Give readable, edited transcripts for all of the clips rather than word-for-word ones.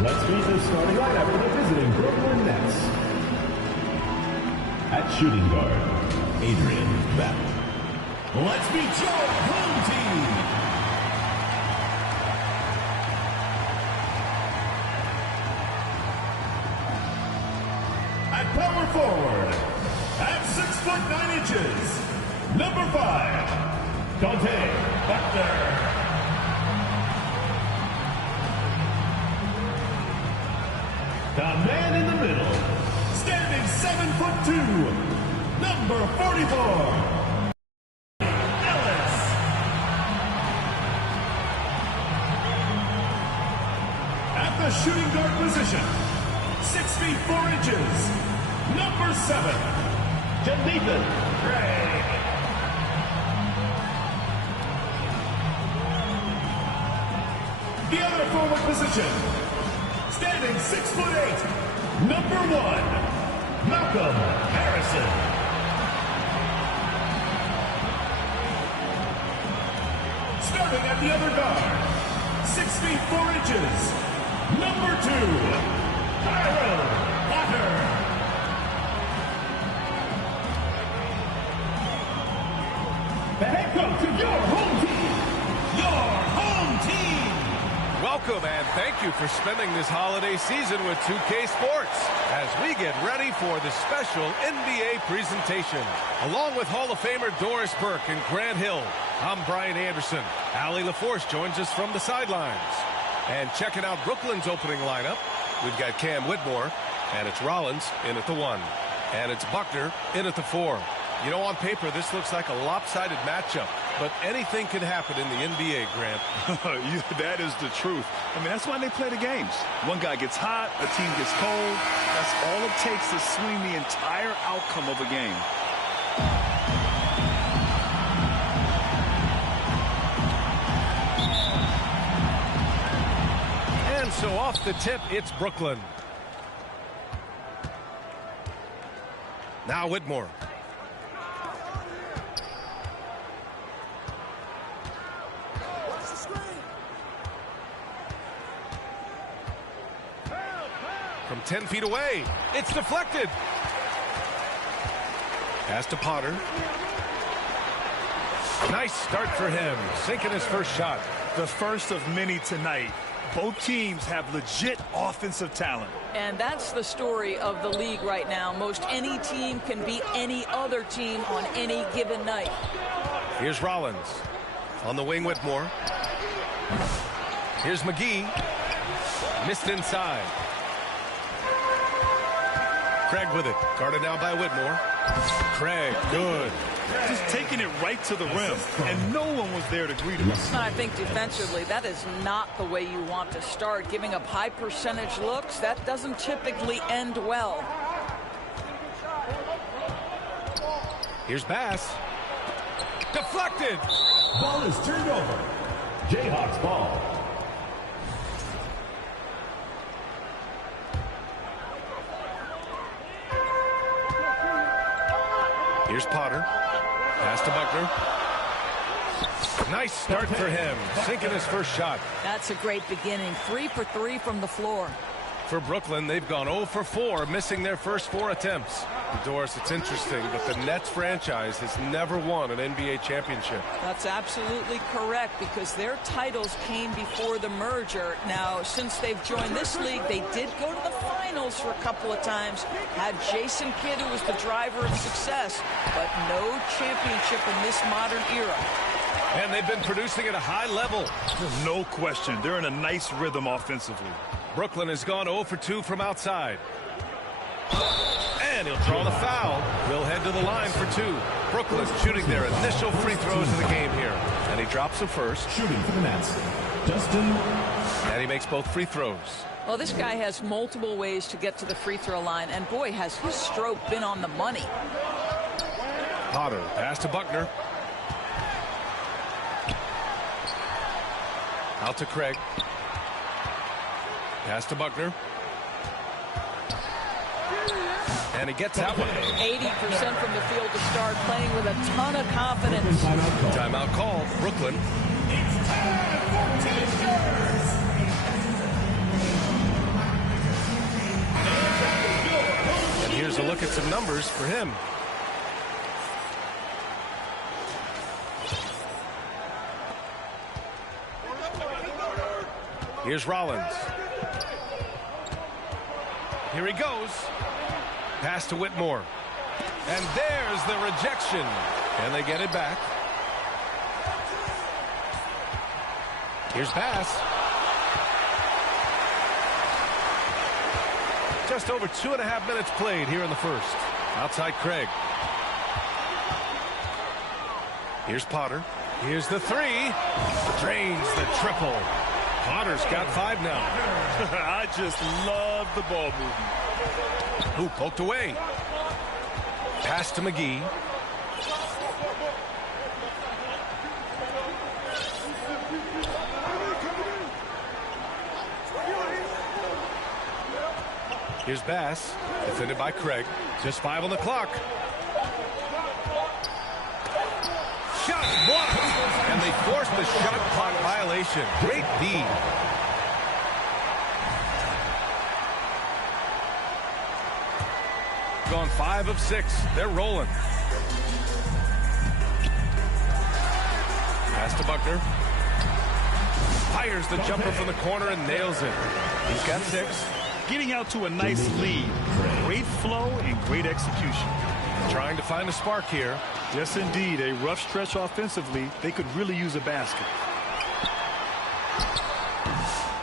Let's meet the starting lineup for the visiting Brooklyn Nets. At shooting guard, Adrian Beck. Let's meet your home team. At power forward, at 6'9", number 5, Dante Buckner. The man in the middle, standing 7'2", number 44, Ellis. At the shooting guard position, 6 feet 4 inches, number 7, Jonathan Craig. The other forward position, standing 6'8", number 1, Malcolm Harrison. Starting at the other guard, 6 feet 4 inches, number 2, Tyron Potter. The head coach of your home team. Your home team. Welcome and thank you for spending this holiday season with 2K Sports as we get ready for the special NBA presentation. Along with Hall of Famer Doris Burke and Grant Hill, I'm Brian Anderson. Allie LaForce joins us from the sidelines. And checking out Brooklyn's opening lineup, we've got Cam Whitmore, and it's Rollins in at the 1. And it's Buckner in at the 4. You know, on paper, this looks like a lopsided matchup, but anything can happen in the NBA, Grant. That is the truth. I mean, that's why they play the games. One guy gets hot, a team gets cold. That's all it takes to swing the entire outcome of a game. And so off the tip, it's Brooklyn. Now Whitmore. From 10 feet away, it's deflected. Pass to Potter. Nice start for him, sinking his first shot. The first of many tonight. Both teams have legit offensive talent. And that's the story of the league right now. Most any team can beat any other team on any given night. Here's Rollins. On the wing, Whitmore. Here's McGee. Missed inside. Craig with it. Guarded now by Whitmore. Craig, good. Just taking it right to the rim, and no one was there to greet him. I think defensively, that is not the way you want to start. Giving up high percentage looks, that doesn't typically end well. Here's Bass. Deflected. Ball is turned over. Jayhawks ball. Here's Potter. Pass to Buckner. Nice start for him, sinking his first shot. That's a great beginning. 3 for 3 from the floor. For Brooklyn, they've gone 0 for 4, missing their first 4 attempts. Doris, it's interesting, but the Nets franchise has never won an NBA championship. That's absolutely correct, because their titles came before the merger. Now, since they've joined this league, they did go to the finals for a couple of times. Had Jason Kidd, who was the driver of success, but no championship in this modern era. And they've been producing at a high level. No question. They're in a nice rhythm offensively. Brooklyn has gone 0 for 2 from outside. And he'll draw the foul. We'll head to the line for 2. Brooklyn's shooting their initial free throws of the game here. And he drops the first. Shooting for the Nets, Justin. And he makes both free throws. Well, this guy has multiple ways to get to the free throw line. And boy, has his stroke been on the money. Potter, pass to Buckner. Out to Craig. Pass to Buckner. And he gets that one. 80% from the field to start, playing with a ton of confidence. Timeout called. Brooklyn. look at some numbers for him. Here's Rollins. Here he goes. Pass to Whitmore. And there's the rejection. And they get it back. Here's Bass. Just over 2.5 minutes played here in the first. Outside Craig. Here's Potter. Here's the three. Drains the triple. Potter's got 5 now. I just love the ball movement. Ooh, poked away. Pass to McGee. Here's Bass, defended by Craig. Just 5 on the clock. Shot blocked, and they forced the shot clock violation. Great D. Gone 5 of 6. They're rolling. Pass to Buckner. Fires the jumper from the corner and nails it. He's got 6. Getting out to a nice lead. Great flow and great execution. Trying to find a spark here. Yes, indeed. A rough stretch offensively. They could really use a basket.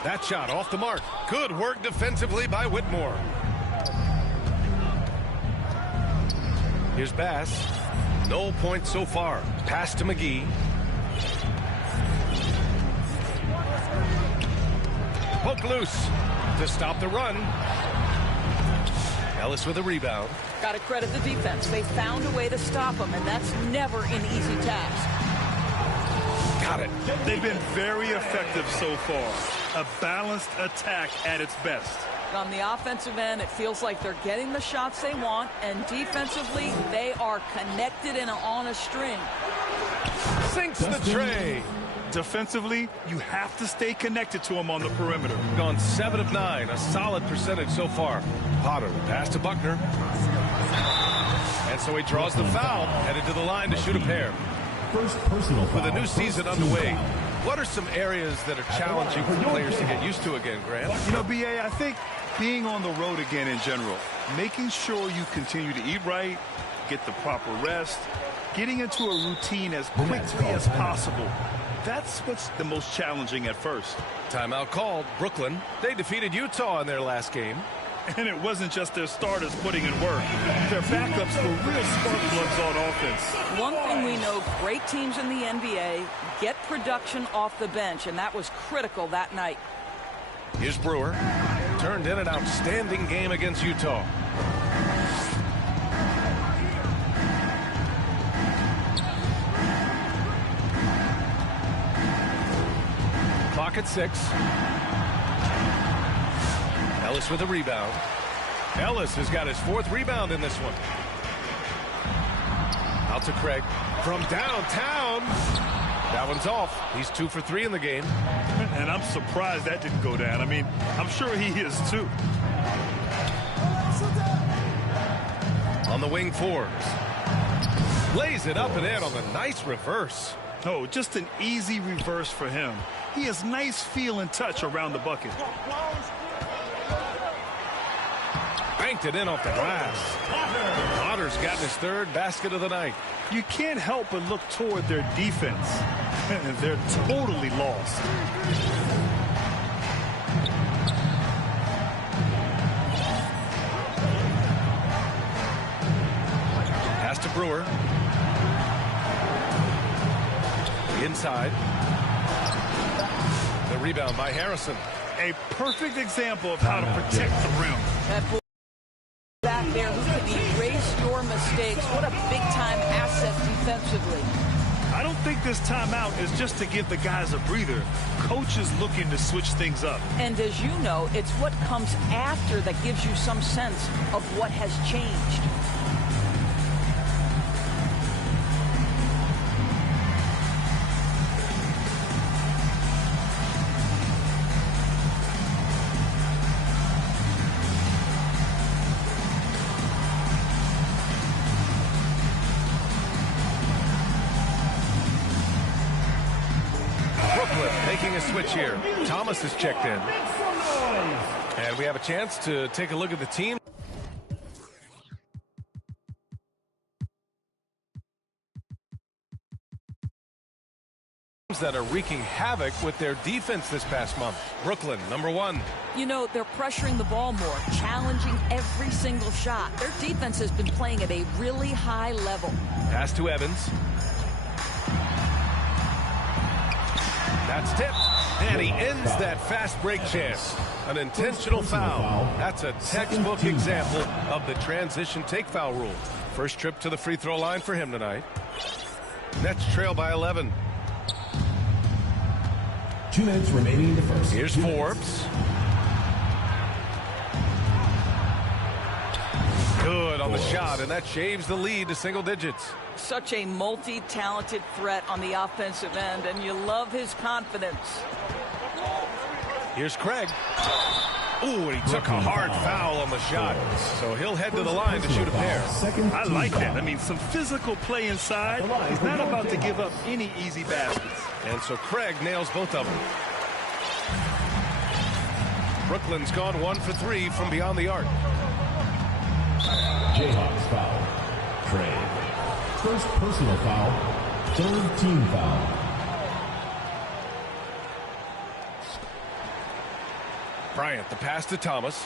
That shot off the mark. Good work defensively by Whitmore. Here's Bass. No points so far. Pass to McGee. Poke loose to stop the run. Ellis with a rebound. Got to credit the defense. They found a way to stop him, and that's never an easy task. Got it. They've been very effective so far. A balanced attack at its best. On the offensive end, it feels like they're getting the shots they want, and defensively, they are connected and on a string. Sinks the tray. Defensively, you have to stay connected to him on the perimeter. Gone 7 of 9, a solid percentage so far. Potter, pass to Buckner. And so he draws the foul, headed to the line to shoot a pair. First personal foul. With a new season underway, what are some areas that are challenging for players to get used to again, Grant? You know, B.A., I think being on the road again in general, making sure you continue to eat right, get the proper rest, getting into a routine as quickly as possible. That's what's the most challenging at first. Timeout called. Brooklyn. They defeated Utah in their last game. And it wasn't just their starters putting in work. Their backups were real spark plugs on offense. One thing we know, great teams in the NBA get production off the bench, and that was critical that night. Here's Brewer. Turned in an outstanding game against Utah. Clock at 6. Ellis with a rebound. Ellis has got his 4th rebound in this one. Out to Craig from downtown. That one's off. He's 2 for 3 in the game. And I'm surprised that didn't go down. I mean, I'm sure he is too. On the wing 4s. Lays it up and in on the nice reverse. Oh, just an easy reverse for him. He has nice feel and touch around the bucket. Banked it in off the glass. Potter's gotten his 3rd basket of the night. You can't help but look toward their defense. They're totally lost. Pass to Brewer. Inside. The rebound by Harrison. A perfect example of how to protect the rim. That boy back there who can erase your mistakes. What a big-time asset defensively. I don't think this timeout is just to give the guys a breather. Coach is looking to switch things up. And as you know, it's what comes after that gives you some sense of what has changed. a switch here. Thomas is checked in. And we have a chance to take a look at the team that are wreaking havoc with their defense this past month. Brooklyn, number 1. You know, they're pressuring the ball more, challenging every single shot. Their defense has been playing at a really high level. Pass to Evans. That's tipped. And he ends that fast break chance. An intentional foul. That's a textbook example of the transition take foul rule. First trip to the free throw line for him tonight. Nets trail by 11. 2 minutes remaining in the first. Here's Forbes. Good on the shot, and that shaves the lead to single digits. Such a multi-talented threat on the offensive end, and you love his confidence. Here's Craig. Ooh, and he took a hard foul on the shot. So he'll head to the line to shoot a pair. I like that. I mean, some physical play inside. He's not about to give up any easy baskets. And so Craig nails both of them. Brooklyn's gone 1 for 3 from beyond the arc. Jayhawks foul. Craig. First personal foul. 3rd team foul. Bryant, the pass to Thomas.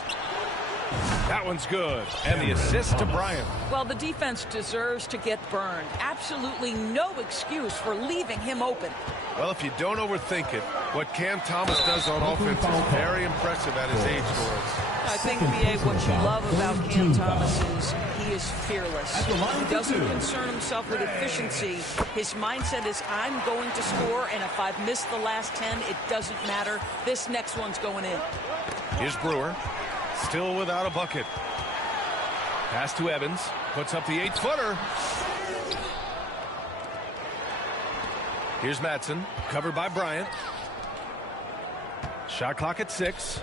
That one's good. And the assist to Bryant. Well, the defense deserves to get burned. Absolutely no excuse for leaving him open. Well, if you don't overthink it, what Cam Thomas does on offense is very impressive at his age, Doris. I think, B.A., what you love about Cam Thomas is he is fearless. He doesn't concern himself with efficiency. His mindset is, I'm going to score, and if I've missed the last 10, it doesn't matter. This next one's going in. Here's Brewer. Still without a bucket. Pass to Evans. Puts up the 8-footer. Here's Madsen. Covered by Bryant. Shot clock at 6.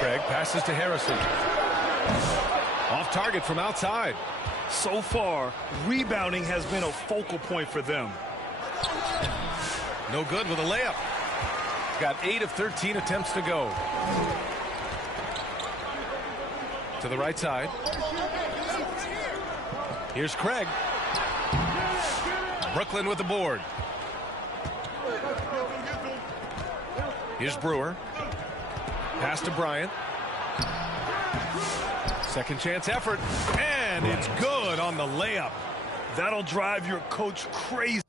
Craig passes to Harrison. Off target from outside. So far, rebounding has been a focal point for them. No good with a layup. Got 8 of 13 attempts to go. To the right side. Here's Craig. Brooklyn with the board. Here's Brewer. Pass to Bryant. Second chance effort. And it's good on the layup. That'll drive your coach crazy.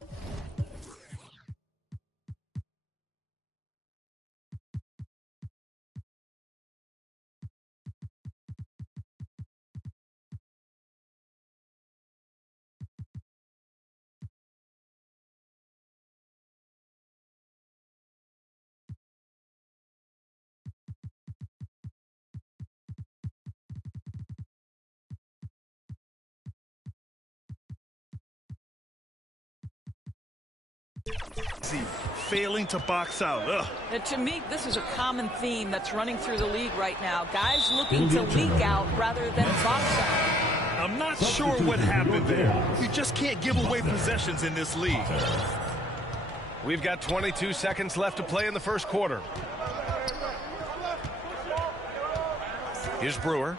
Failing to box out. And to me, this is a common theme that's running through the league right now. Guys looking to leak out rather than box out. I'm not sure what happened there. You just can't give away possessions in this league. We've got 22 seconds left to play in the first quarter. Here's Brewer.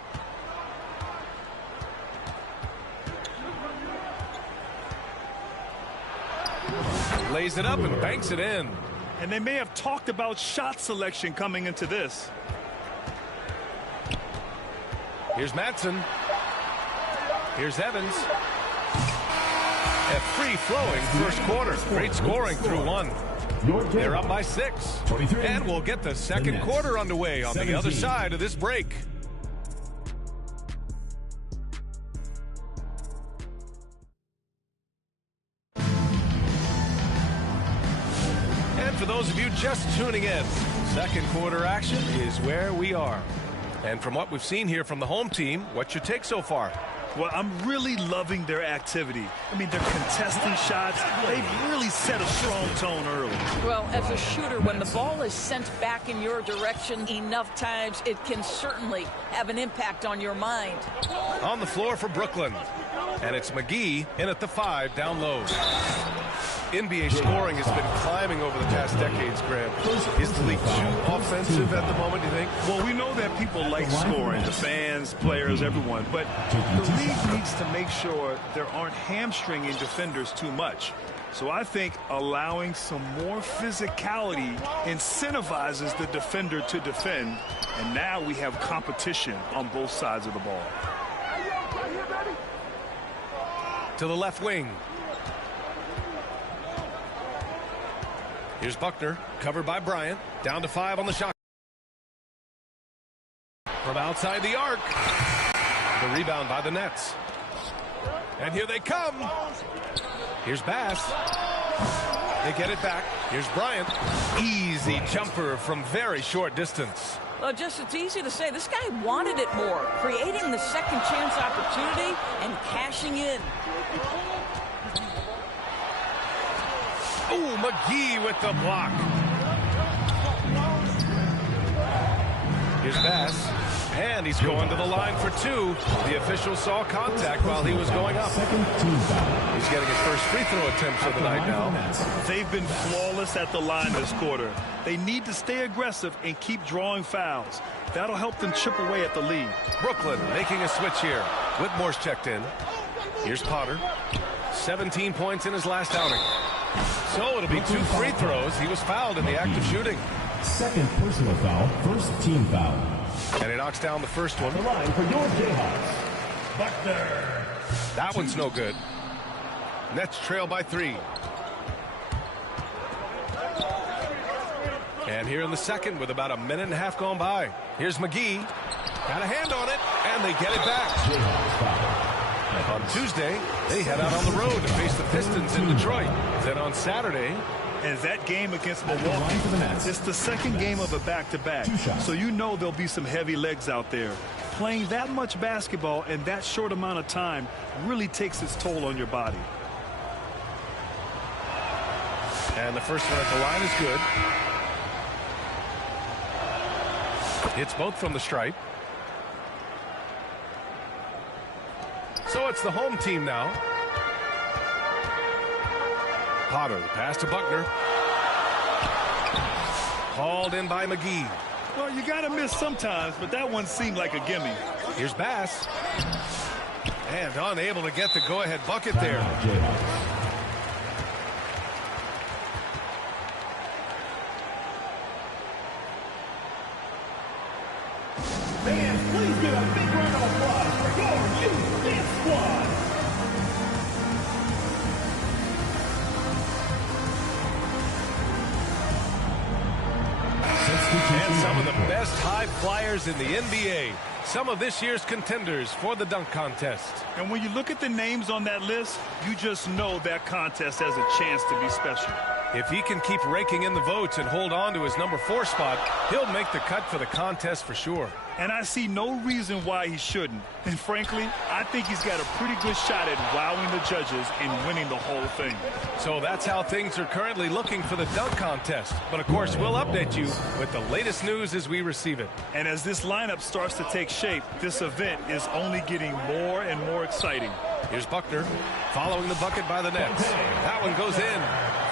Lays it up and banks it in. And they may have talked about shot selection coming into this. Here's Madsen. Here's Evans. A free-flowing first quarter. Great scoring through 1. They're up by 6. And we'll get the second quarter underway on the other side of this break. For those of you just tuning in, second quarter action is where we are. And from what we've seen here from the home team, what's your take so far? Well, I'm really loving their activity. I mean, they're contesting shots. They've really set a strong tone early. Well, as a shooter, when the ball is sent back in your direction enough times, it can certainly have an impact on your mind. On the floor for Brooklyn. And it's McGee in at the 5 down low. NBA scoring has been climbing over the past decades, Graham. Is the league too offensive at the moment, do you think? Well, we know that people like scoring, the fans, players, everyone, but the league needs to make sure there aren't hamstringing defenders too much. So I think allowing some more physicality incentivizes the defender to defend, and now we have competition on both sides of the ball. To the left wing. Here's Buckner, covered by Bryant. Down to 5 on the shot. From outside the arc. The rebound by the Nets. And here they come. Here's Bass. They get it back. Here's Bryant. Easy jumper from very short distance. Well, it's easy to say. This guy wanted it more, creating the second chance opportunity and cashing in. Oh, McGee with the block. Here's Bass. And he's going to the line for 2. The official saw contact while he was going up. He's getting his first free throw attempt of the night now. They've been flawless at the line this quarter. They need to stay aggressive and keep drawing fouls. That'll help them chip away at the lead. Brooklyn making a switch here. Whitmore's checked in. Here's Potter. 17 points in his last outing. So it'll be 2 free throws. He was fouled in the act of shooting. Second personal foul, first team foul. And he knocks down the first one. The line for your Jayhawks, Buckner. That one's no good. Nets trail by 3. And here in the second with about a minute and a half gone by. Here's McGee. Got a hand on it, and they get it back. On Tuesday, they head out on the road to face the Pistons in Detroit. Then on Saturday, and that game against Milwaukee, it's the second game of a back-to-back. So you know there'll be some heavy legs out there. Playing that much basketball in that short amount of time really takes its toll on your body. And the first one at the line is good. Hits both from the stripe. So it's the home team now. Potter, the pass to Buckner. Hauled in by McGee. Well, you got to miss sometimes, but that one seemed like a gimme. Here's Bass. And unable to get the go-ahead bucket there. Fans, please give a big round of applause for your youth dance squad. And some of the best high flyers in the NBA. Some of this year's contenders for the dunk contest. And when you look at the names on that list, you just know that contest has a chance to be special. If he can keep raking in the votes and hold on to his number 4 spot, he'll make the cut for the contest for sure. And I see no reason why he shouldn't. And frankly, I think he's got a pretty good shot at wowing the judges and winning the whole thing. So that's how things are currently looking for the dunk contest. But of course, we'll update you with the latest news as we receive it. And as this lineup starts to take shape, this event is only getting more and more exciting. Here's Buckner following the bucket by the Nets. That one goes in.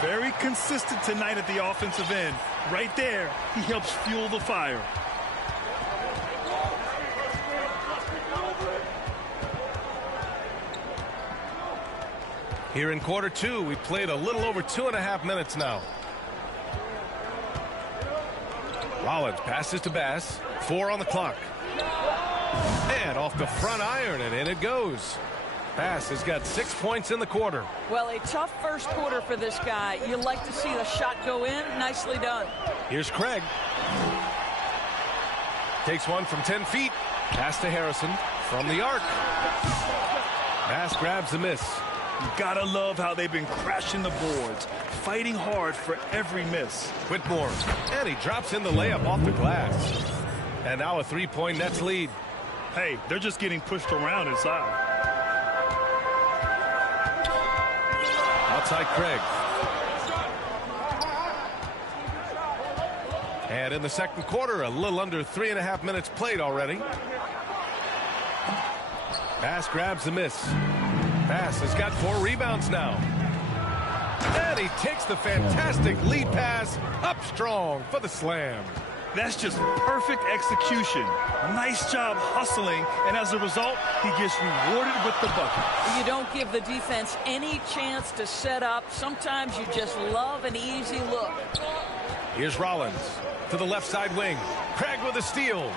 Very consistent tonight at the offensive end. Right there, he helps fuel the fire. Here in quarter 2, we played a little over 2.5 minutes now. Rollins passes to Bass. 4 on the clock. And off the front iron, and in it goes. Bass has got 6 points in the quarter. Well, a tough first quarter for this guy. You like to see the shot go in. Nicely done. Here's Craig. Takes one from 10 feet. Pass to Harrison from the arc. Bass grabs the miss. You gotta love how they've been crashing the boards, fighting hard for every miss. Whitmore, and he drops in the layup off the glass. And now a 3-point Nets lead. Hey, they're just getting pushed around inside. Outside Craig. And in the second quarter, a little under 3.5 minutes played already. Bass grabs the miss. Bass has got 4 rebounds now. And he takes the fantastic lead pass up strong for the slam. That's just perfect execution. Nice job hustling, and as a result, he gets rewarded with the bucket. You don't give the defense any chance to set up. Sometimes you just love an easy look. Here's Rollins to the left side wing. Craig with a steal.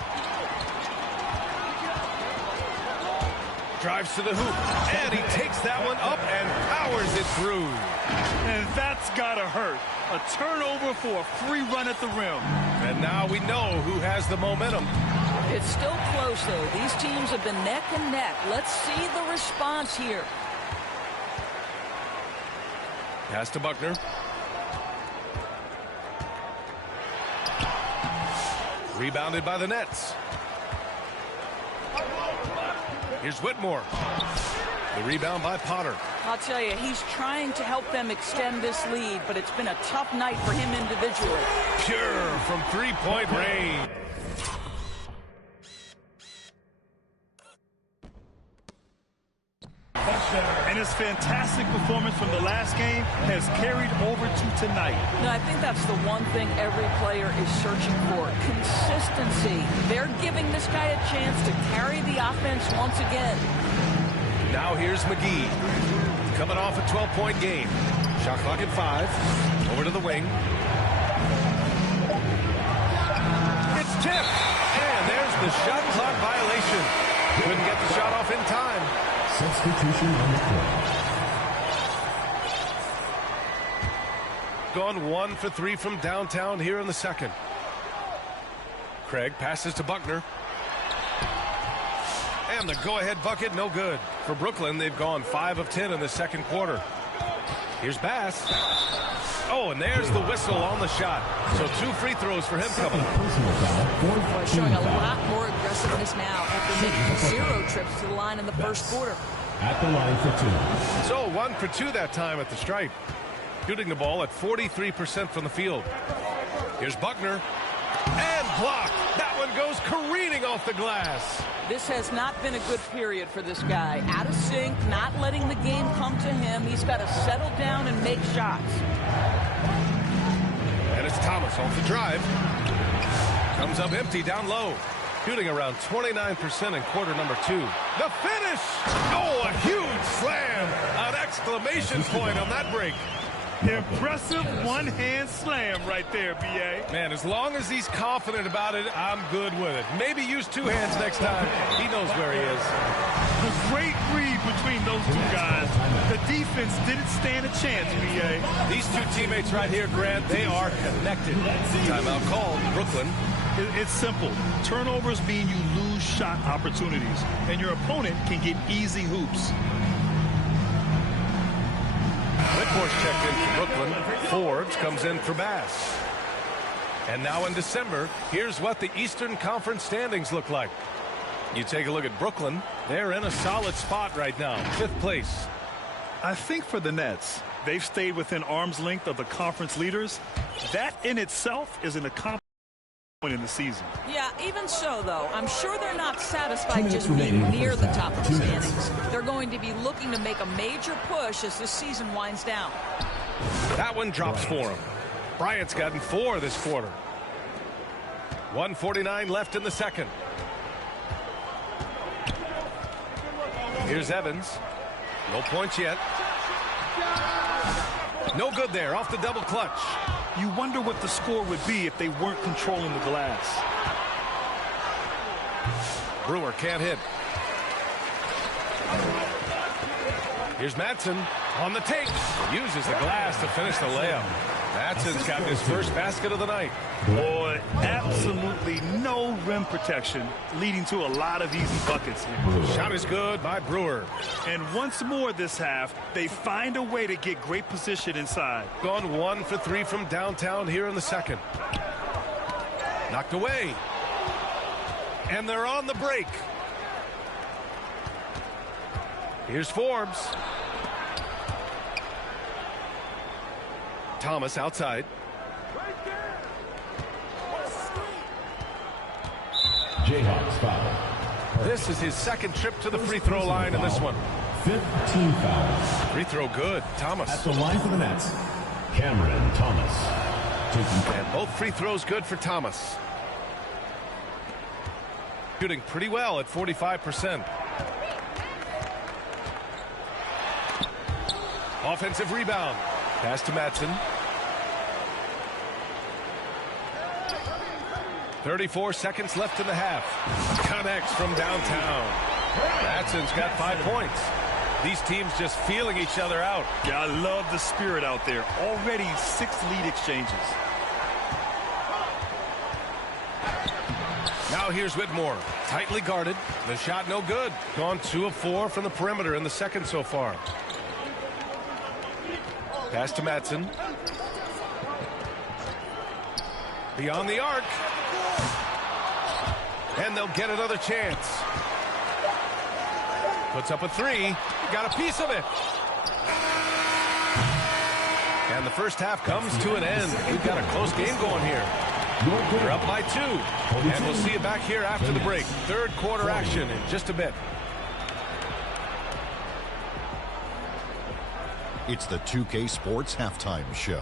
Drives to the hoop, and he takes that one up and powers it through. And that's gotta hurt. A turnover for a free run at the rim. And now we know who has the momentum. It's still close, though. These teams have been neck and neck. Let's see the response here. Pass to Buckner. Rebounded by the Nets. Here's Whitmore. The rebound by Potter. I'll tell you, he's trying to help them extend this lead, but it's been a tough night for him individually. Pure from three-point range. And his fantastic performance from the last game has carried over to tonight. No, I think that's the one thing every player is searching for. Consistency. They're giving this guy a chance to carry the offense once again. Now here's McGee. Coming off a 12-point game. Shot clock at 5. Over to the wing. It's tipped. And there's the shot clock violation. Couldn't get the shot off in time. Substitution on the court. Gone 1 for 3 from downtown here in the second. Craig passes to Buckner. And the go-ahead bucket, no good. For Brooklyn, they've gone 5 of 10 in the second quarter. Here's Bass. Oh, and there's the whistle on the shot. So 2 free throws for him coming up. Showing a lot more aggressiveness now after making 0 trips to the line in the first quarter. At the line for 2. So 1 for 2 that time at the stripe. Shooting the ball at 43% from the field. Here's Buckner. And blocked. That one goes careening off the glass. This has not been a good period for this guy. Out of sync, not letting the game come to him. He's got to settle down and make shots. And it's Thomas off the drive. Comes up empty down low. Shooting around 29% in quarter number 2. The finish! Oh, a huge slam! An exclamation point on that break. Impressive one-hand slam right there, B.A. Man, as long as he's confident about it, I'm good with it. Maybe use 2 hands next time. He knows where he is. A great read between those 2 guys. The defense didn't stand a chance, B.A. These 2 teammates right here, Grant, they are connected. Timeout called, Brooklyn. It's simple. Turnovers mean you lose shot opportunities, and your opponent can get easy hoops. Whitmore's checked in for Brooklyn. Forbes comes in for Bass. And now in December, here's what the Eastern Conference standings look like. You take a look at Brooklyn. They're in a solid spot right now, 5th place. I think for the Nets, they've stayed within arm's length of the conference leaders. That in itself is an accomplishment in the season. Yeah, even so, though, I'm sure they're not satisfied just being near the top of the standings. They're going to be looking to make a major push as this season winds down. That one drops for him. Bryant's gotten 4 this quarter. 1:49 left in the second. Here's Evans. No points yet. No good there, off the double clutch. You wonder what the score would be if they weren't controlling the glass. Brewer can't hit. Here's Madsen on the take. Uses the glass to finish the layup. Madsen's got his first basket of the night. Boy, absolutely no rim protection, leading to a lot of easy buckets here. Shot is good by Brewer. And once more this half, they find a way to get great position inside. Gone 1 for 3 from downtown here in the second. Knocked away. And they're on the break. Here's Forbes. Thomas outside. Jayhawks foul. This is his second trip to the free throw line in this one. 15 fouls. Free throw good. Thomas. At the line for the Nets, Cameron Thomas. And both free throws good for Thomas. Shooting pretty well at 45%. Offensive rebound. Pass to Madsen. 34 seconds left in the half. Connects from downtown. Madsen's got 5 points. These teams just feeling each other out. Yeah, I love the spirit out there. Already 6 lead exchanges. Now here's Whitmore. Tightly guarded. The shot no good. Gone 2 of 4 from the perimeter in the second so far. Pass to Madsen. Beyond the arc. And they'll get another chance. Puts up a 3. Got a piece of it. And the first half comes to an end. We've got a close game going here. We're up by 2. And we'll see you back here after the break. Third quarter action in just a bit. It's the 2K Sports Halftime Show.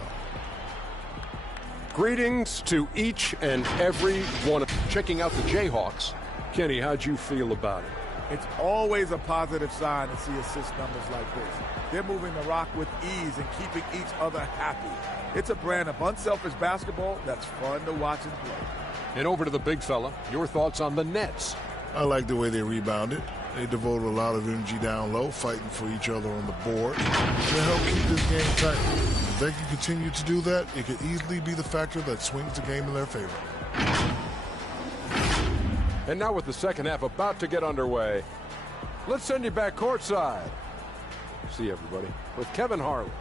Greetings to each and every one of you. Checking out the Jayhawks. Kenny, how'd you feel about it? It's always a positive sign to see assist numbers like this. They're moving the rock with ease and keeping each other happy. It's a brand of unselfish basketball that's fun to watch and play. And over to the big fella. Your thoughts on the Nets? I like the way they rebounded. They devoted a lot of energy down low, fighting for each other on the board. They help keep this game tight. If they can continue to do that, it could easily be the factor that swings the game in their favor. And now with the second half about to get underway, let's send you back courtside. See everybody with Kevin Harlan.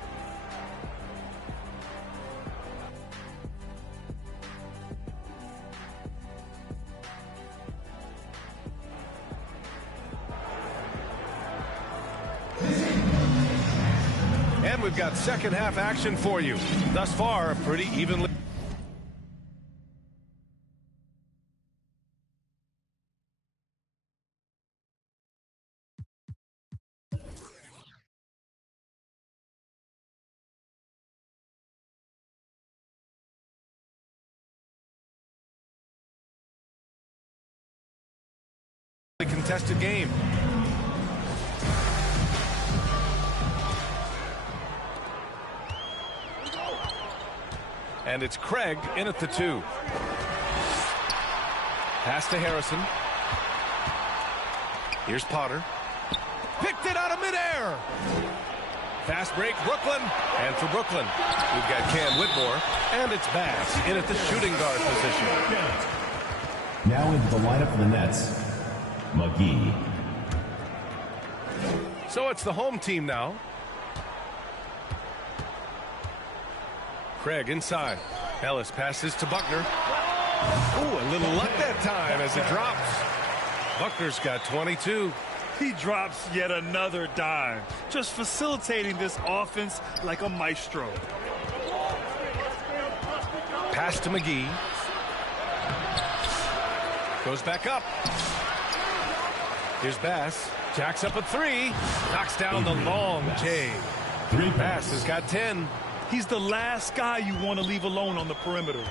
And we've got second half action for you. Thus far, pretty evenly. Contested game. And it's Craig in at the 2. Pass to Harrison. Here's Potter. Picked it out of midair. Fast break, Brooklyn. And for Brooklyn, we've got Cam Whitmore. And it's Bass in at the shooting guard position. Now into the lineup for the Nets, McGee. So it's the home team now. Craig inside. Ellis passes to Buckner. Ooh, a little luck that time as it drops. Buckner's got 22. He drops yet another dime, just facilitating this offense like a maestro. Pass to McGee. Goes back up. Here's Bass. Jacks up a 3. Knocks down the long J. Bass has got 10. He's the last guy you want to leave alone on the perimeter.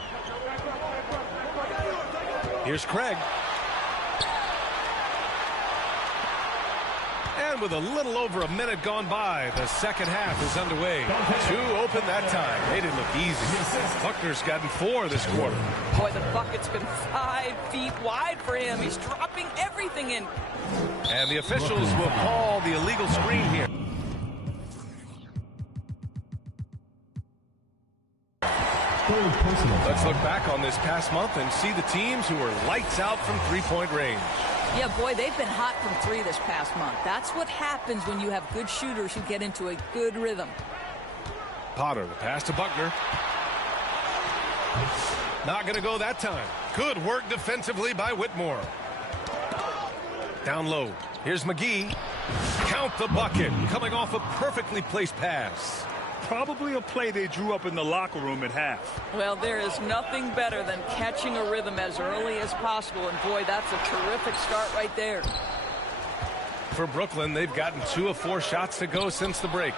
Here's Craig. And with a little over a minute gone by, the second half is underway. 2 open that time. They didn't look easy. Buckner's gotten 4 this quarter. Boy, the bucket's been 5 feet wide for him. He's dropping everything in. And the officials will call the illegal screen here. Let's look back on this past month and see the teams who were lights out from three-point range. Yeah, boy, they've been hot from 3 this past month. That's what happens when you have good shooters who get into a good rhythm. Potter, the pass to Buckner. Not going to go that time. Good work defensively by Whitmore. Down low. Here's McGee. Count the bucket. Coming off a perfectly placed pass. Probably a play they drew up in the locker room at half. Well, there is nothing better than catching a rhythm as early as possible. And, boy, that's a terrific start right there. For Brooklyn, they've gotten 2 of 4 shots to go since the break.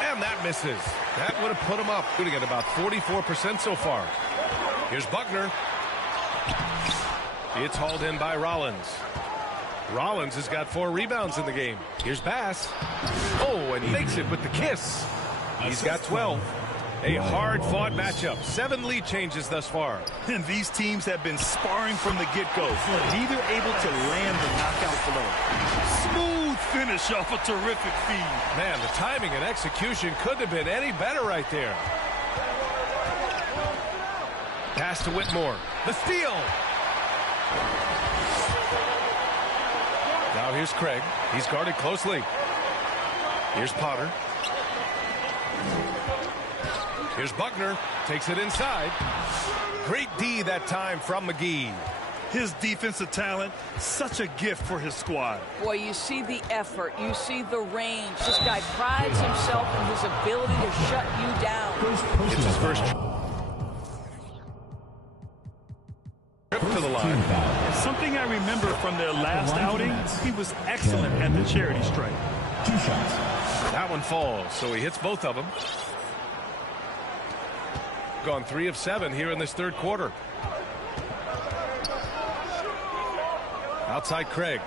And that misses. That would have put them up, shooting at about 44% so far. Here's Buckner. It's hauled in by Rollins. Rollins has got 4 rebounds in the game. Here's Bass. Oh, and he makes it with the kiss. He's got 12. A hard-fought matchup. 7 lead changes thus far. And these teams have been sparring from the get-go. Neither able to land the knockout blow. Smooth finish off a terrific feed. Man, the timing and execution couldn't have been any better right there. Pass to Whitmore. The steal. Now here's Craig. He's guarded closely. Here's Potter. Here's Buckner. Takes it inside. Great D that time from McGee. His defensive talent, such a gift for his squad. Boy, you see the effort. You see the range. This guy prides himself in his ability to shut you down. It's his first trip to the line. Something I remember from their last outing, he was excellent at the charity stripe. 2 shots. That one falls, so he hits both of them. Gone 3 of 7 here in this third quarter. Outside Craig.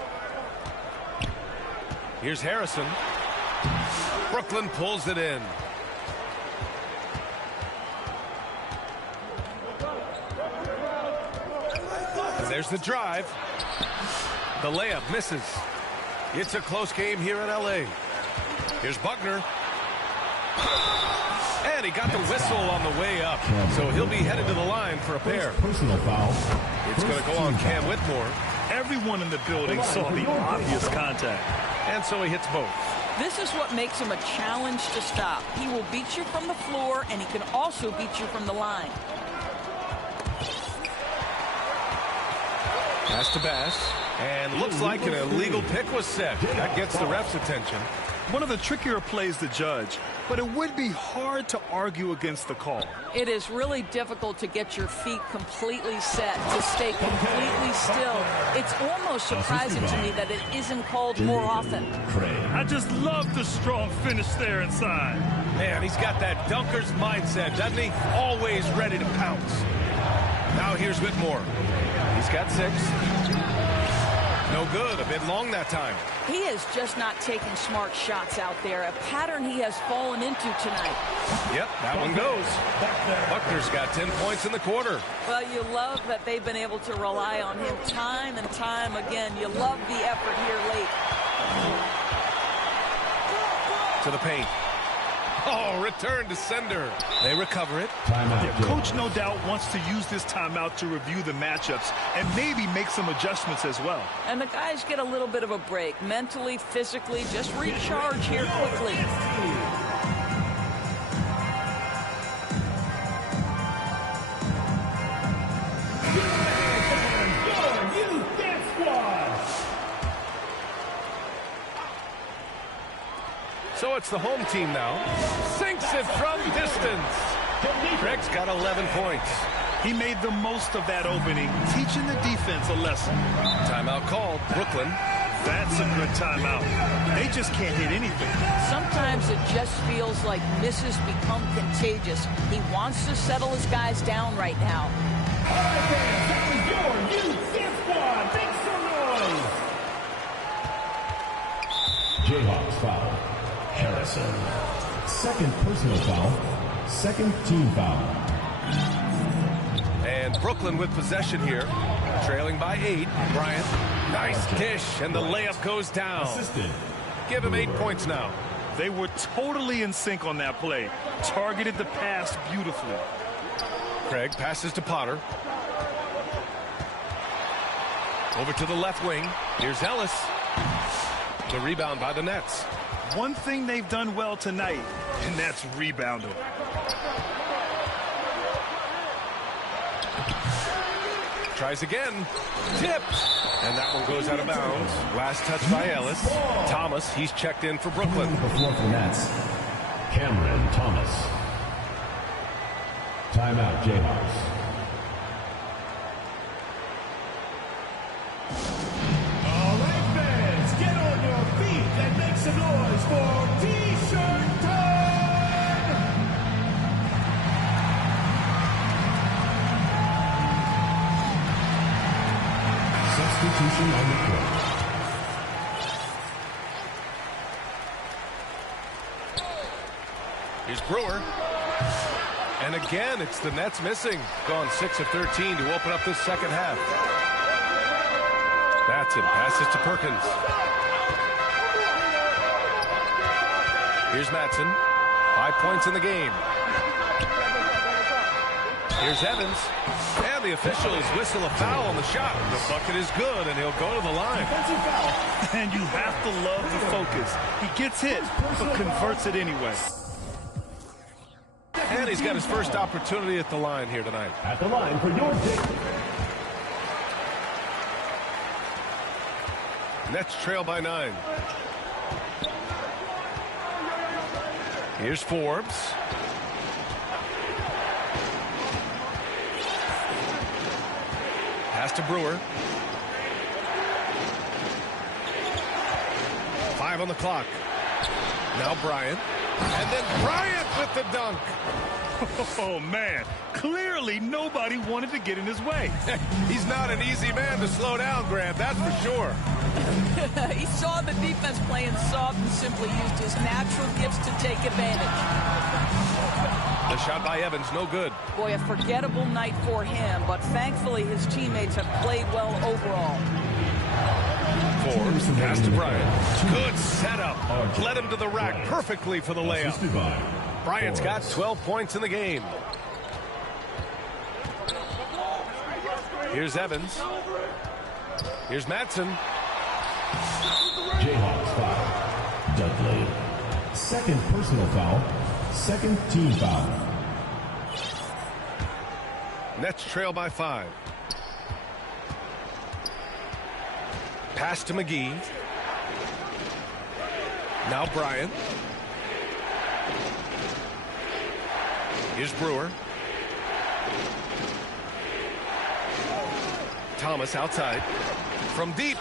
Here's Harrison. Brooklyn pulls it in. There's the drive. The layup misses. It's a close game here in L.A. Here's Buckner. And he got the whistle on the way up. So he'll be headed to the line for a pair. Personal foul. It's going to go on Cam Whitmore. Everyone in the building saw the obvious contact. And so he hits both. This is what makes him a challenge to stop. He will beat you from the floor, and he can also beat you from the line. Pass to Bass. And looks like an illegal pick was set. That gets the ref's attention. One of the trickier plays to judge, but it would be hard to argue against the call. It is really difficult to get your feet completely set, to stay completely still. It's almost surprising to me that it isn't called more often. I just love the strong finish there inside. Man, he's got that dunker's mindset, doesn't he? Always ready to pounce. Now here's Whitmore. He's got 6. No good. A bit long that time. He is just not taking smart shots out there, a pattern he has fallen into tonight. Yep, that one goes. Buckner's got 10 points in the quarter. Well, you love that they've been able to rely on him time and time again. You love the effort here late. To the paint. Oh, return to sender. They recover it. Yeah, coach no doubt wants to use this timeout to review the matchups and maybe make some adjustments as well. And the guys get a little bit of a break. Mentally, physically, just recharge here quickly. So it's the home team now. Sinks it from distance. Craig's got 11 points. He made the most of that opening, teaching the defense a lesson. Timeout called. Brooklyn. That's a good timeout. They just can't hit anything. Sometimes it just feels like misses become contagious. He wants to settle his guys down right now. All right, fans, that was your youth dance squad. Make some noise. Jayhawks foul. Harrison. Second personal foul. Second team foul. And Brooklyn with possession here. Trailing by 8. Bryant. Nice dish. And the layup goes down. Assisted. Give him 8 points now. They were totally in sync on that play. Targeted the pass beautifully. Craig passes to Potter. Over to the left wing. Here's Ellis. The rebound by the Nets. One thing they've done well tonight, and that's rebounding. Tries again. Tipped. And that one goes out of bounds. Last touch by Ellis. Thomas, he's checked in for Brooklyn. Before the Nets. Cameron Thomas. Timeout, Jayhawks. All right, Here's Brewer. And again, it's the Nets missing. Gone 6 of 13 to open up this second half. Batson passes to Perkins. Here's Matson. 5 points in the game. Here's Evans. And the officials whistle a foul on the shot. The bucket is good, and he'll go to the line. And you have to love the focus. He gets hit, but converts it anyway. And he's got his first opportunity at the line here tonight. At the line for your pick. Nets trail by 9. Here's Forbes. Pass to Brewer. 5 on the clock. Now Bryant. And then Bryant with the dunk. Oh, man. Clearly, nobody wanted to get in his way. He's not an easy man to slow down, Grant, that's for sure. He saw the defense playing soft and simply used his natural gifts to take advantage. The shot by Evans, no good. Boy, a forgettable night for him, but thankfully his teammates have played well overall. Forbes, pass to Bryant. Good setup. Led him to the rack perfectly for the layup. Bryant's got 12 points in the game. Here's Evans. Here's Matson. Jayhawks foul. Dudley. Second personal foul. Second team foul. Nets trail by 5. Pass to McGee. Now Bryant. Here's Brewer. Thomas outside. From deep.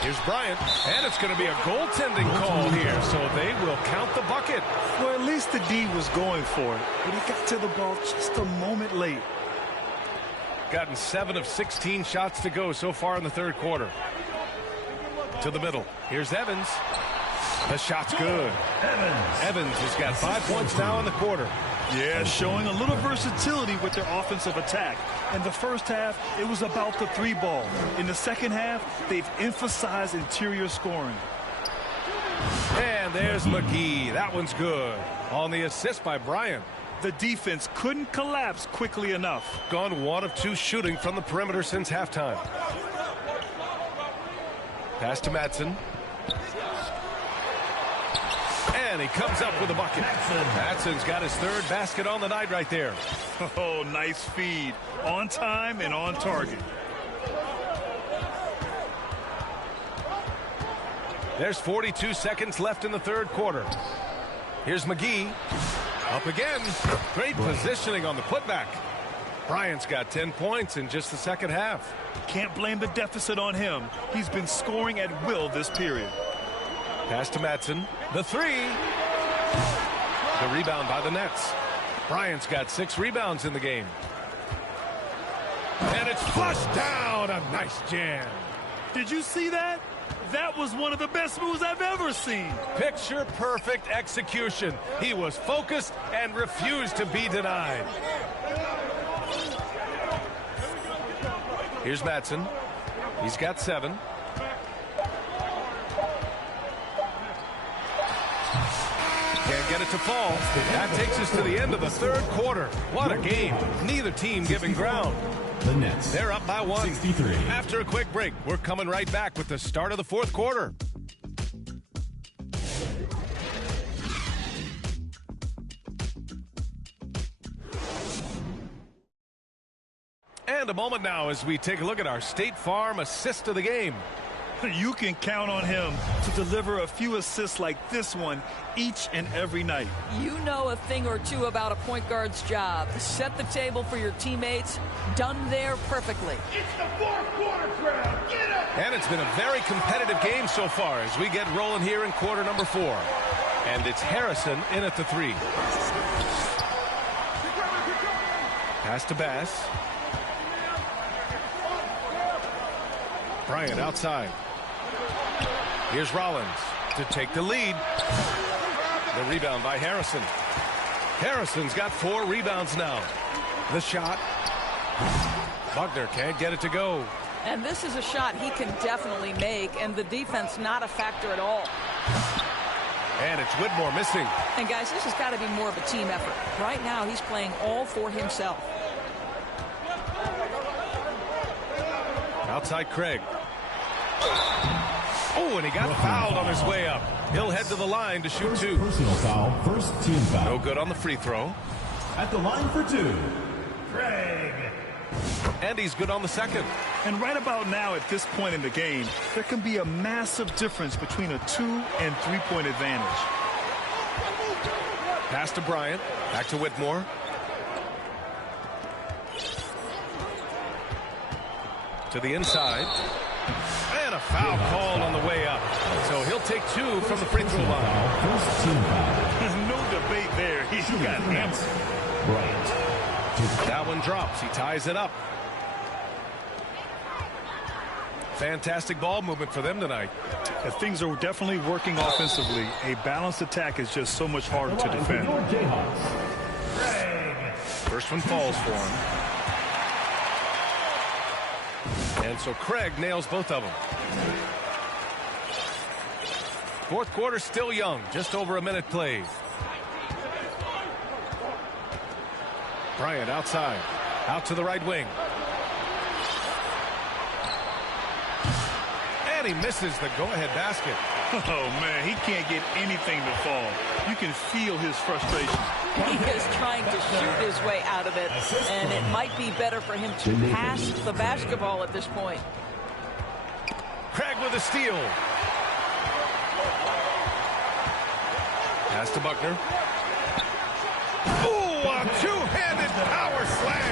Here's Bryant. And it's going to be a goaltending call here, so they will count the bucket. Well, at least the D was going for it, but he got to the ball just a moment late. Gotten 7 of 16 shots to go so far in the third quarter. To the middle. Here's Evans. The shot's good. Evans has got 5 points now in the quarter. Yeah, showing a little versatility with their offensive attack. In the first half, it was about the 3-ball. In the second half, they've emphasized interior scoring. And there's McGee. That one's good. On the assist by Bryant. The defense couldn't collapse quickly enough. Gone 1 of 2 shooting from the perimeter since halftime. Pass to Matson. And he comes up with a bucket. Matson's got his 3rd basket on the night right there. Oh, nice feed. On time and on target. There's 42 seconds left in the third quarter. Here's McGee. Up again. Great positioning on the putback. Bryant's got 10 points in just the second half. Can't blame the deficit on him. He's been scoring at will this period. Pass to Matson. The 3. The rebound by the Nets. Bryant's got 6 rebounds in the game. And it's flushed down. A nice jam. Did you see that? That was one of the best moves I've ever seen. Picture perfect execution. He was focused and refused to be denied. Here's Matson. He's got 7. Can't get it to fall. That takes us to the end of the third quarter. What a game. Neither team giving ground. The Nets. They're up by 1. 63. After a quick break, we're coming right back with the start of the fourth quarter. And a moment now as we take a look at our State Farm assist of the game. You can count on him to deliver a few assists like this one each and every night. You know a thing or two about a point guard's job. Set the table for your teammates. Done there perfectly. It's the fourth quarter crowd. Get up! And it's been a very competitive game so far as we get rolling here in quarter number 4. And it's Harrison in at the 3. Pass to Bass. Bryant outside. Here's Rollins to take the lead. The rebound by Harrison. Harrison's got 4 rebounds now. The shot. Buckner can't get it to go. And this is a shot he can definitely make, and the defense not a factor at all. And it's Whitmore missing. And guys, this has got to be more of a team effort. Right now, he's playing all for himself. Outside Craig. Oh, and he got fouled on his way up. He'll head to the line to shoot 2. Personal foul, first team foul. No good on the free throw. At the line for 2, Craig. And he's good on the second. And right about now, at this point in the game, there can be a massive difference between a 2- and 3-point advantage. Pass to Bryant. Back to Whitmore. To the inside. And a foul called on the way up. So he'll take 2 from the free throw line. First team foul. No debate there. He's got hammered. Bryant. That one drops. He ties it up. Fantastic ball movement for them tonight. Things are definitely working offensively. A balanced attack is just so much harder to defend. First one falls for him. And so Craig nails both of them. Fourth quarter still young. Just over a minute played. Bryant outside. Out to the right wing. And he misses the go-ahead basket. Oh, man, he can't get anything to fall. You can feel his frustration. He is trying to shoot his way out of it, and it might be better for him to pass the basketball at this point. Craig with a steal. Pass to Buckner. Oh, a two-handed power slam.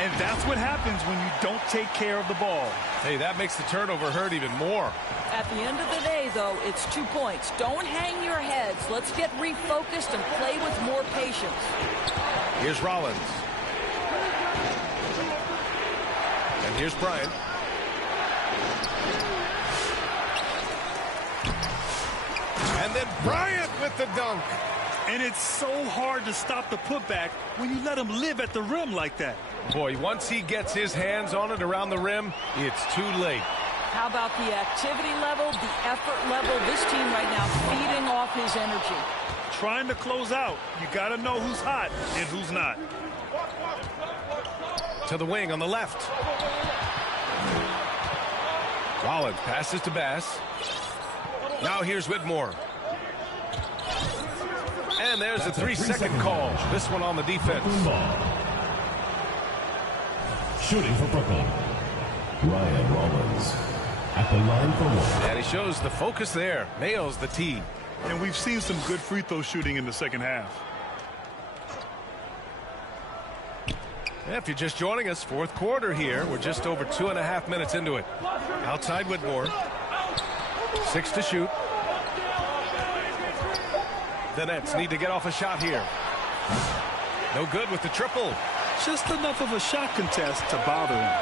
And that's what happens when you don't take care of the ball. Hey, that makes the turnover hurt even more. At the end of the day, though, it's 2 points. Don't hang your heads. Let's get refocused and play with more patience. Here's Rollins. And here's Bryant. And then Bryant with the dunk. And it's so hard to stop the putback when you let him live at the rim like that. Boy, once he gets his hands on it around the rim, it's too late. How about the activity level, the effort level? This team right now feeding off his energy. Trying to close out. You got to know who's hot and who's not. To the wing on the left. Rollins passes to Bass. Now here's Whitmore. And there's a 3-second call. This one on the defense. Shooting for Brooklyn, Ryan Rollins. At the line for 1. And he shows the focus there. Nails the tee. And we've seen some good free throw shooting in the second half. If you're just joining us, fourth quarter here. We're just over 2.5 minutes into it. Outside Whitmore. 6 to shoot. The Nets need to get off a shot here. No good with the triple. Just enough of a shot contest to bother him.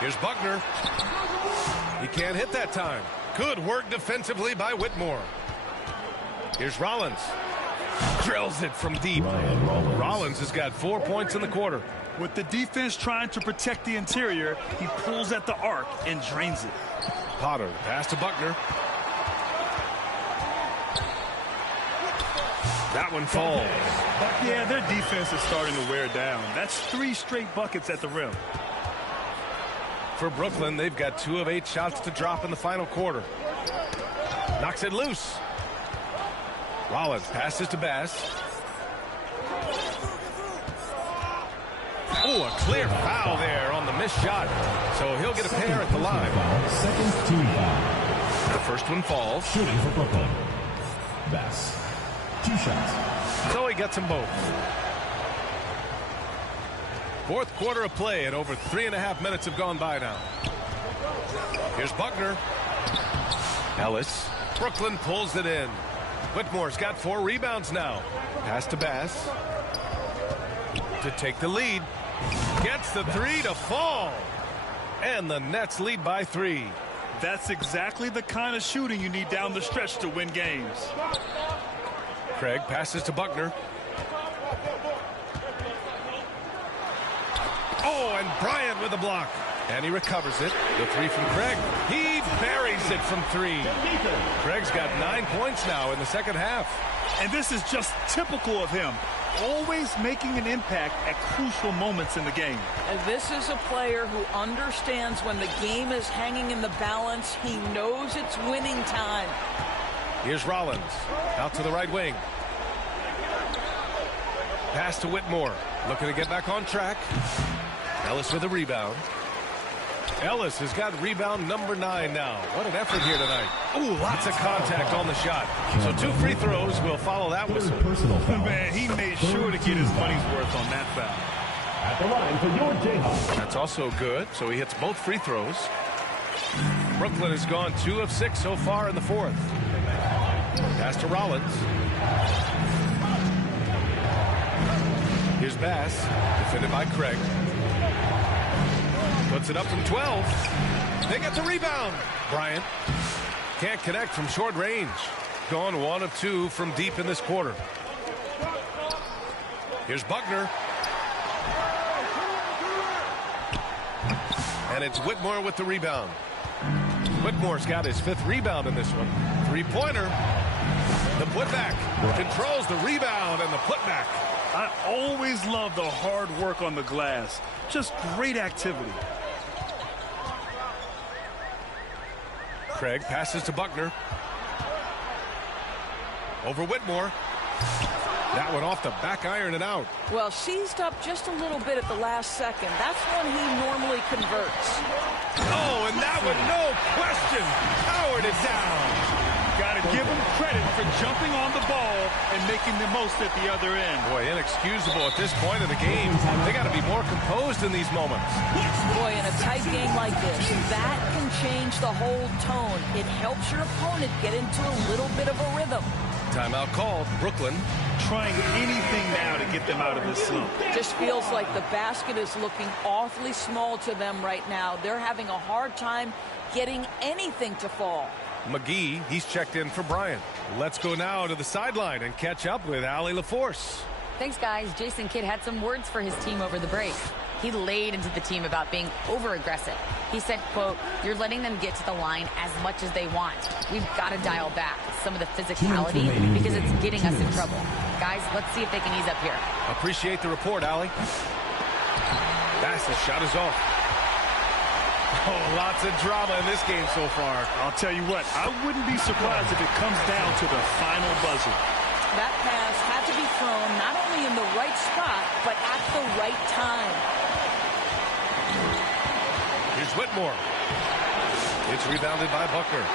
Here's Buckner. He can't hit that time. Good work defensively by Whitmore. Here's Rollins. Drills it from deep. Rollins has got 4 points in the quarter. With the defense trying to protect the interior, he pulls at the arc and drains it. Potter, pass to Buckner. That one falls. Yeah, their defense is starting to wear down. That's 3 straight buckets at the rim. For Brooklyn, they've got 2 of 8 shots to drop in the final quarter. Knocks it loose. Rollins passes to Bass. Oh, a clear foul there on the missed shot. So he'll get a pair at the line. Second team foul. The first one falls. Shooting for Brooklyn, Bass. 2 shots. So he gets them both. Fourth quarter of play, and over 3.5 minutes have gone by now. Here's Buckner. Ellis. Brooklyn pulls it in. Whitmore's got 4 rebounds now. Pass to Bass. To take the lead. Gets the 3 to fall. And the Nets lead by 3. That's exactly the kind of shooting you need down the stretch to win games. Craig passes to Buckner. Oh, and Bryant with a block. And he recovers it. The three from Craig. He buries it from three. Craig's got 9 points now in the second half. And this is just typical of him. Always making an impact at crucial moments in the game. And this is a player who understands when the game is hanging in the balance. He knows it's winning time. Here's Rollins. Out to the right wing. Pass to Whitmore. Looking to get back on track. Ellis with a rebound. Ellis has got rebound number 9 now. What an effort here tonight. Ooh, lots of contact on the shot. So 2 free throws will follow that whistle. Man, he made sure to get his money's worth on that foul. At the line for your Jayhawks. That's also good. So he hits both free throws. Brooklyn has gone 2 of 6 so far in the fourth. Pass to Rollins. Here's Bass. Defended by Craig. Puts it up from 12. They get the rebound. Bryant can't connect from short range. Gone 1 of 2 from deep in this quarter. Here's Buckner. And it's Whitmore with the rebound. Whitmore's got his 5th rebound in this one. 3-pointer. The putback. Controls the rebound and the putback. I always love the hard work on the glass. Just great activity. Craig passes to Buckner. Over Whitmore. That one off the back iron and out. Well, seized up just a little bit at the last second. That's when he normally converts. Oh, and that one, no question, powered it down. Got to give him credit for jumping on the ball and making the most at the other end. Boy, inexcusable at this point of the game. They got to be more composed in these moments. Boy, in a tight game like this, that can change the whole tone. It helps your opponent get into a little bit of a rhythm. Timeout called. Brooklyn trying anything now to get them out of this slump. Just feels like the basket is looking awfully small to them right now. They're having a hard time getting anything to fall. McGee, he's checked in for Bryant. Let's go now to the sideline and catch up with Allie LaForce. Thanks, guys. Jason Kidd had some words for his team over the break. He laid into the team about being over-aggressive. He said, quote, "You're letting them get to the line as much as they want. We've got to dial back some of the physicality because it's getting us in trouble. Guys, let's see if they can ease up here." Appreciate the report, Allie. Bass's shot is off. Oh, lots of drama in this game so far. I'll tell you what, I wouldn't be surprised if it comes down to the final buzzer. That pass had to be thrown not only in the right spot, but at the right time. Here's Whitmore. It's rebounded by Buckner.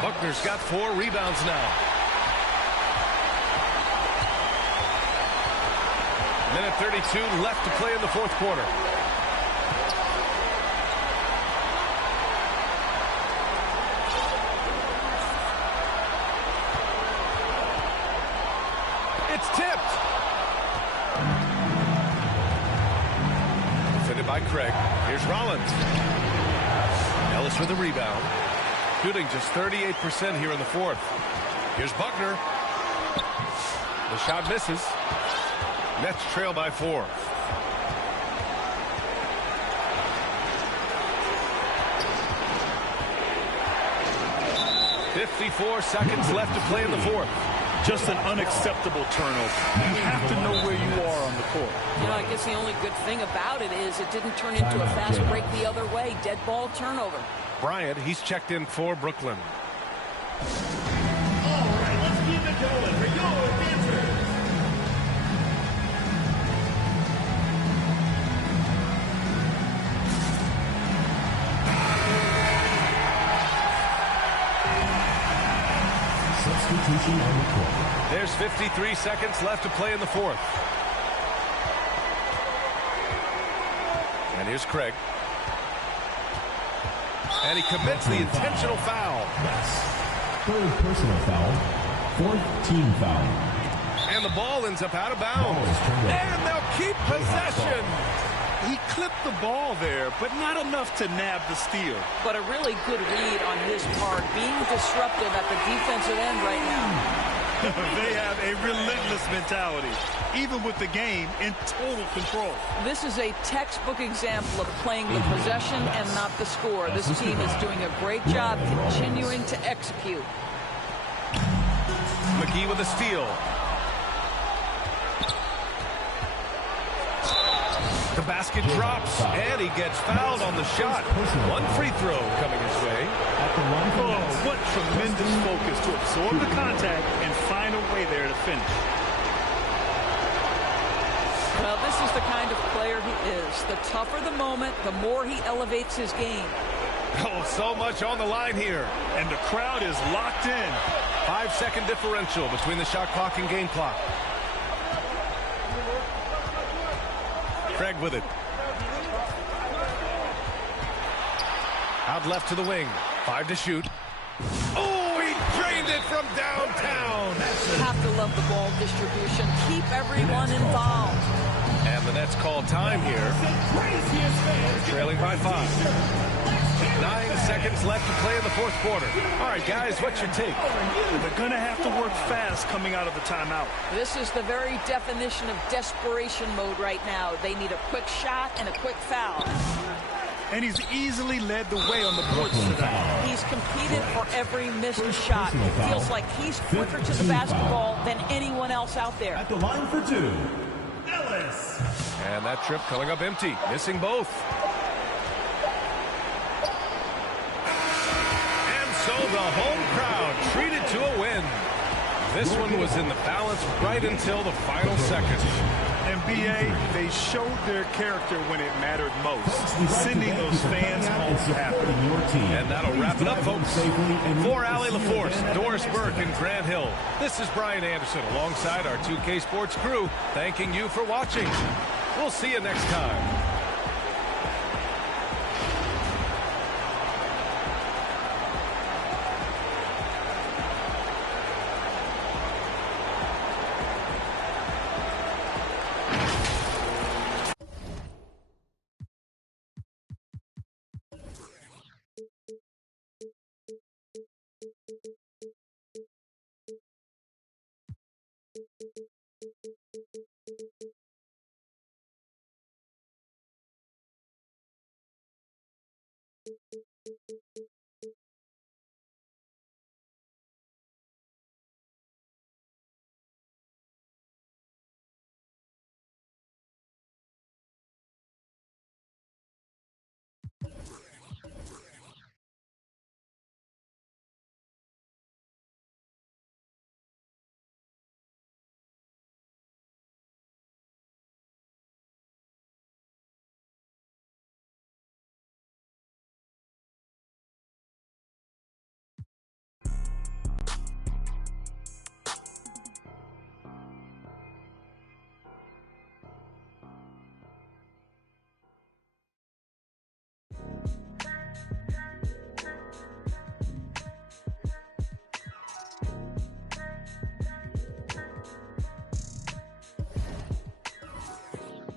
Buckner's got 4 rebounds now. Minute 32 left to play in the fourth quarter. It's tipped. Defended by Craig. Here's Rollins. Ellis with a rebound. Shooting just 38% here in the fourth. Here's Buckner. The shot misses. Nets trail by 4. .54 seconds left to play in the fourth. Just an unacceptable turnover. You have to know where you are on the court. You know, I guess the only good thing about it is it didn't turn into a fast break the other way. Dead ball turnover. Bryant, he's checked in for Brooklyn. All right, let's keep it going for your dancers. Substitution on the court. There's 53 seconds left to play in the fourth. And here's Craig. And he commits the intentional foul. Yes. 3rd personal foul. 4th team foul. And the ball ends up out of bounds. And they'll keep possession. He clipped the ball there, but not enough to nab the steal. But a really good read on his part, being disruptive at the defensive end right now. They have a relentless mentality, even with the game in total control. This is a textbook example of playing the possession and not the score. This team is doing a great job continuing to execute. McGee with a steal. The basket drops, and he gets fouled on the shot. One free throw coming his way. Oh, what tremendous focus to absorb the contact and find a way there to finish. Well, this is the kind of player he is. The tougher the moment, the more he elevates his game. Oh, so much on the line here. And the crowd is locked in. 5-second differential between the shot clock and game clock. Craig with it. Out left to the wing. 5 to shoot. Oh, he drained it from downtown. Have to love the ball distribution. Keep everyone involved. And the Nets call time here. They're trailing by 5. 9 seconds left to play in the fourth quarter. All right, guys, what's your take? They're going to have to work fast coming out of the timeout. This is the very definition of desperation mode right now. They need a quick shot and a quick foul. And he's easily led the way on the boards tonight. He's competed for every missed shot. It feels like he's quicker to the basketball than anyone else out there. At the line for 2, Ellis. And that trip coming up empty, missing both. So the home crowd treated to a win. This one was in the balance right until the final seconds. And B.A., they showed their character when it mattered most, sending those fans home happy. And that'll wrap it up, folks. For Allie LaForce, Doris Burke, and Grant Hill, this is Brian Anderson alongside our 2K Sports crew, thanking you for watching. We'll see you next time.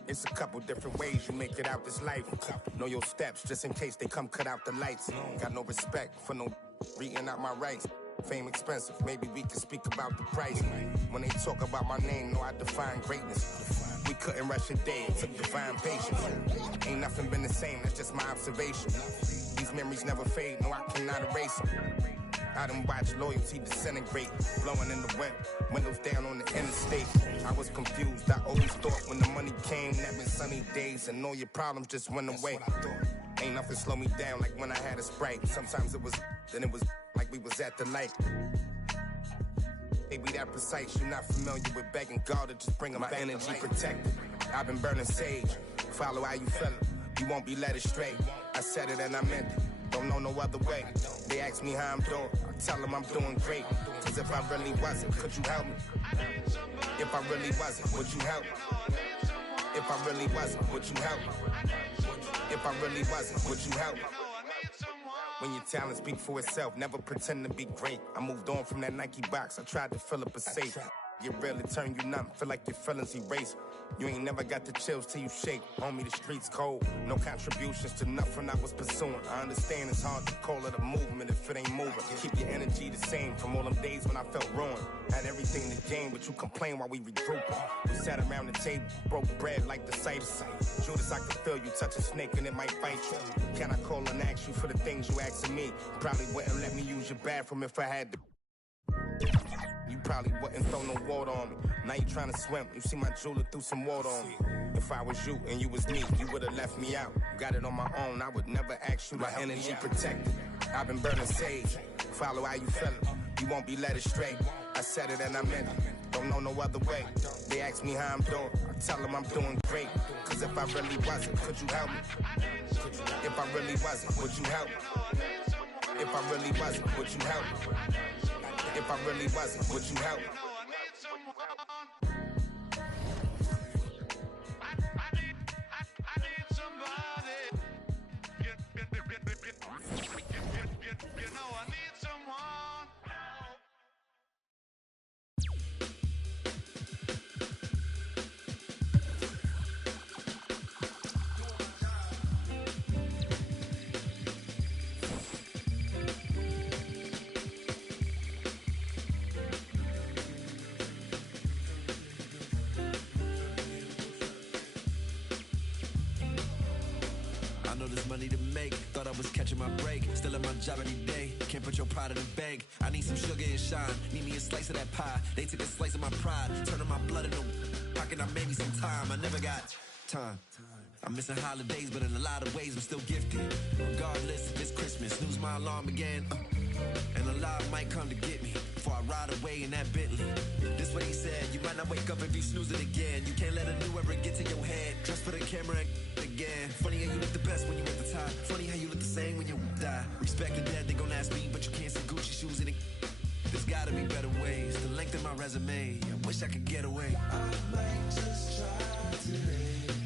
It's a couple different ways you make it out this life. Know your steps just in case they come cut out the lights. Got no respect for no reading out my rights. Fame expensive, maybe we can speak about the price. When they talk about my name, know I define greatness. We couldn't rush a day, it took divine patience. Ain't nothing been the same, that's just my observation. These memories never fade, no I cannot erase them. I done watched loyalty disintegrate, blowing in the wind, windows down on the interstate. I was confused, I always thought when the money came, that meant sunny days and all your problems just went away. Ain't nothing slow me down like when I had a Sprite. Sometimes it was, then it was like we was at the light. They be that precise, you're not familiar with begging God to just bring them my energy protected. I've been burning sage, follow how you feel it. You won't be led astray. I said it and I meant it. Don't know no other way. They ask me how I'm doing. I tell them I'm doing great. Cause if I really wasn't, could you help me? If I really wasn't, would you help me? If I really wasn't, would you help me? If I really wasn't, would you help me? When your talent speaks for itself, never pretend to be great. I moved on from that Nike box. I tried to fill up a safe. You really turn you numb, feel like your feelings erase. You ain't never got the chills till you shake. Homie, the streets cold. No contributions to nothing I was pursuing. I understand it's hard to call it a movement if it ain't moving. Keep your energy the same from all them days when I felt ruined. Had everything to gain, but you complain while we regrouping. We sat around the table, broke bread like the Cypress. Judas, I could feel you touch a snake and it might bite you. Can I call and ask you for the things you asking me? Probably wouldn't let me use your bathroom if I had to. You probably wouldn't throw no water on me. Now you trying to swim, you see my jeweler threw some water on me. If I was you and you was me, you would've left me out. Got it on my own, I would never ask you. My energy protected, I've been burning sage. Follow how you feeling, you won't be led astray. I said it and I meant it, don't know no other way. They ask me how I'm doing, I tell them I'm doing great. Cause if I really wasn't, could you help me? If I really wasn't, would you help me? If I really wasn't, would you help me? If I really wasn't, would you help me? I know there's money to make, thought I was catching my break. Still at my job every day, can't put your pride in the bank. I need some sugar and shine, need me a slice of that pie. They took a slice of my pride, turning my blood into pocket. I made me some time, I never got time. I'm missing holidays, but in a lot of ways I'm still gifted. Regardless if it's Christmas, snooze my alarm again. And a lot might come to get me before I ride away in that Bentley. This what he said, you might not wake up if you snooze it again. You can't let a new ever get to your head. Dress for the camera again. Funny how you look the best when you at the top. Funny how you look the same when you die. Respect the dead, they gon' ask me, but you can't see Gucci shoes in it. There's gotta be better ways to lengthen my resume. I wish I could get away. I might just try today.